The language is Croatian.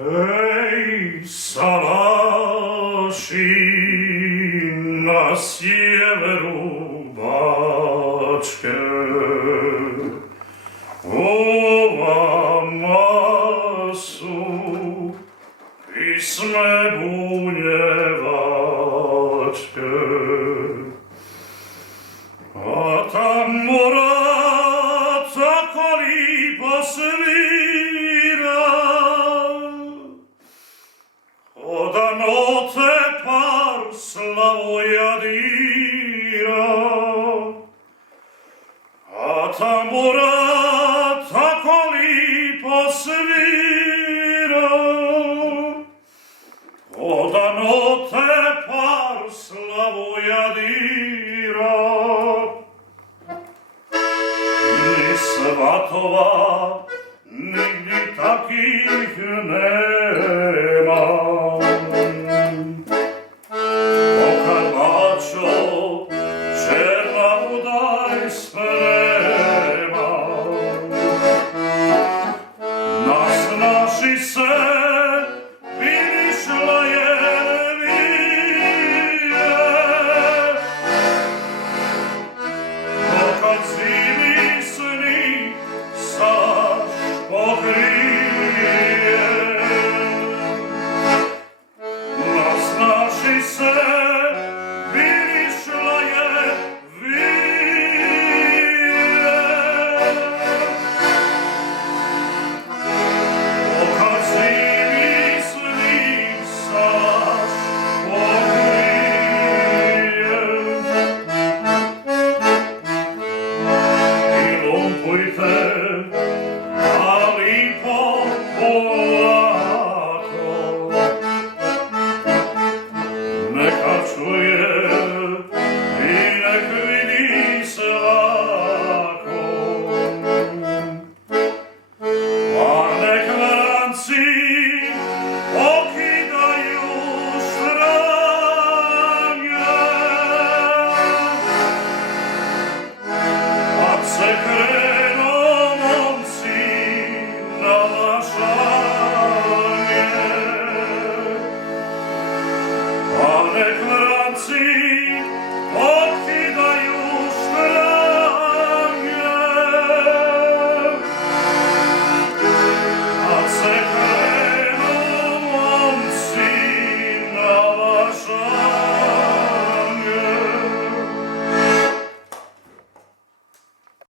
Ej, salaši na sjeveru Bačke, ovama su pisme bunjevačke, a tamo tako lipo svira, oda note par slavojadira, a tambura tako lipo svira, oda note par slavojadira. Ni svatova, nigdje takih ne